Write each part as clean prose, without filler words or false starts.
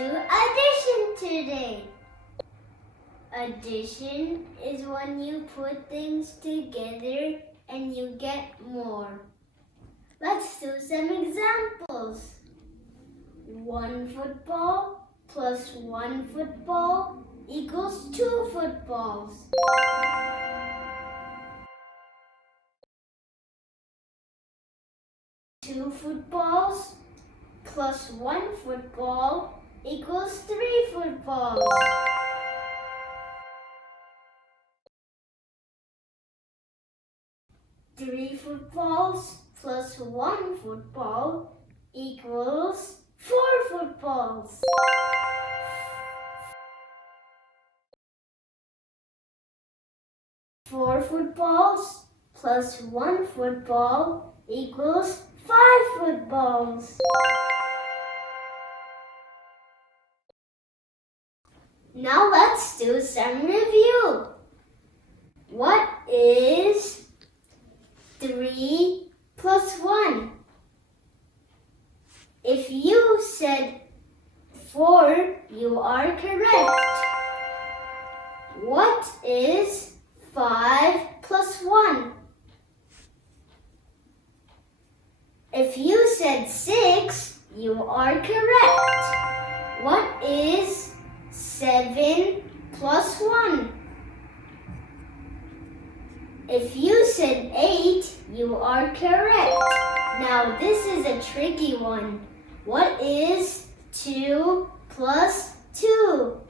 do addition today. Addition is when you put things together and you get more. Let's do some examples. 1 football plus 1 football equals 2 footballs. 2 footballs plus 1 football equals 3 footballs. 3 footballs plus 1 football equals 4 footballs. 4 footballs plus 1 football equals 5 footballs. Now let's do some review. What is 3 plus 1? If you said 4, you are correct. What is 5 plus 1? If you said 6, you are correct. What is 7 plus 1? If you said 8, you are correct. Now this is a tricky one. What is 2 plus 2?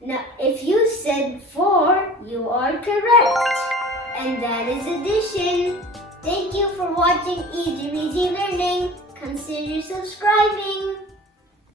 Now if you said 4, you are correct. And that is addition. Thank you for watching Easy Breezy Learning. Consider subscribing.